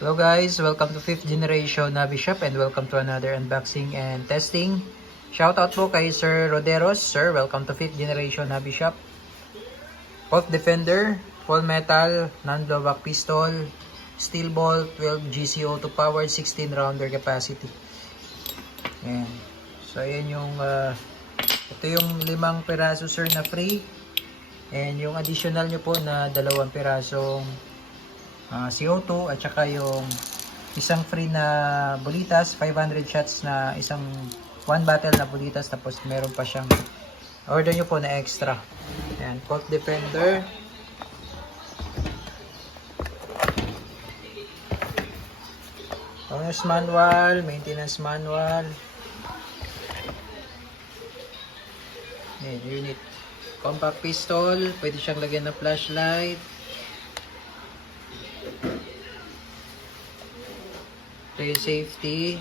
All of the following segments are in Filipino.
Hello guys, welcome to 5th generation Navi Shop and welcome to another unboxing and testing. Shoutout po kay Sir Roderos. Sir, welcome to 5th generation Navi Shop. Colt Defender, full metal, non-blowback pistol, steel bolt, 12 GCO2 powered, 16 rounder capacity. Ayan. So ayan yung ito yung 5 piraso sir na free. And yung additional nyo po na 2 pirasong CO2 at saka yung isang free na bulitas, 500 shots na isang 1 bottle na bulitas, tapos meron pa siyang order nyo po na extra. Ayan, Colt Defender. Owner's manual, maintenance manual. Ayan, unit. Compact pistol, pwede siyang lagyan ng flashlight. Ito yung safety.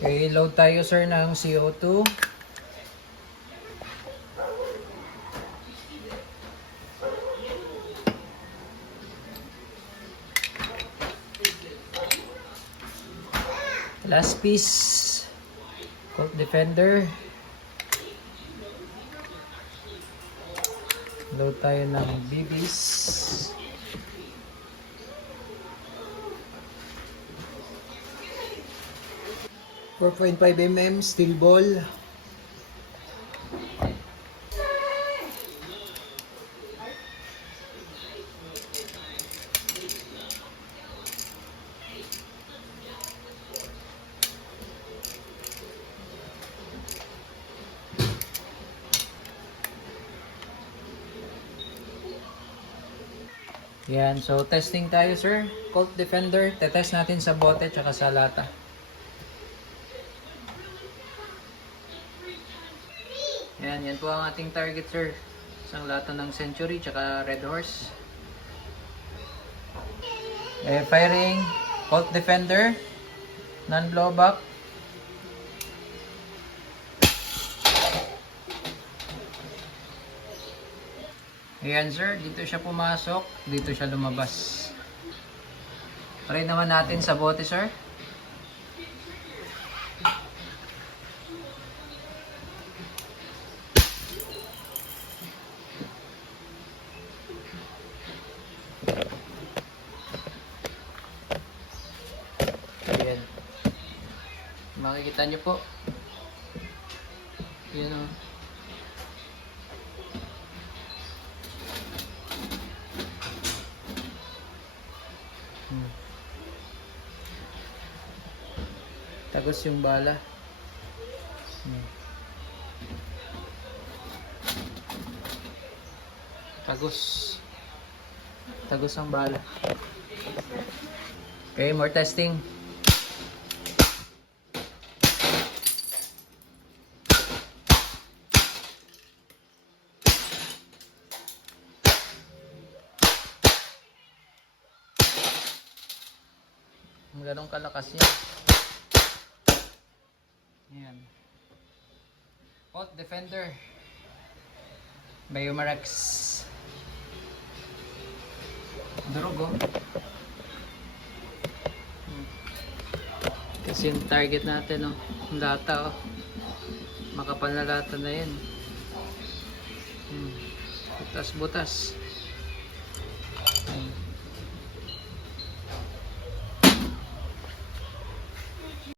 Okay, load tayo sir ng CO2. Last piece, Colt Defender. Load tayo ng BBs. .5 mm steel ball. Yan, so testing tayo sir. Colt Defender, tetest natin sa bote tsaka sa lata. Yan po ang ating target sir. Isang lata ng Century tsaka Red Horse. Firing, Colt Defender, non-blowback. Ayan sir, dito siya pumasok, dito siya lumabas. Try naman natin sa bote sir. Ayan. Makikita nyo po. Ayan o. Tagos yung bala. Tagos ang bala. Okay, more testing. Ganong kalakas yan. Ayan. Colt Defender Biomarex. Durog oh. Kasi yung target natin oh, yung lata oh. Makapal na lata na yan. Butas-butas.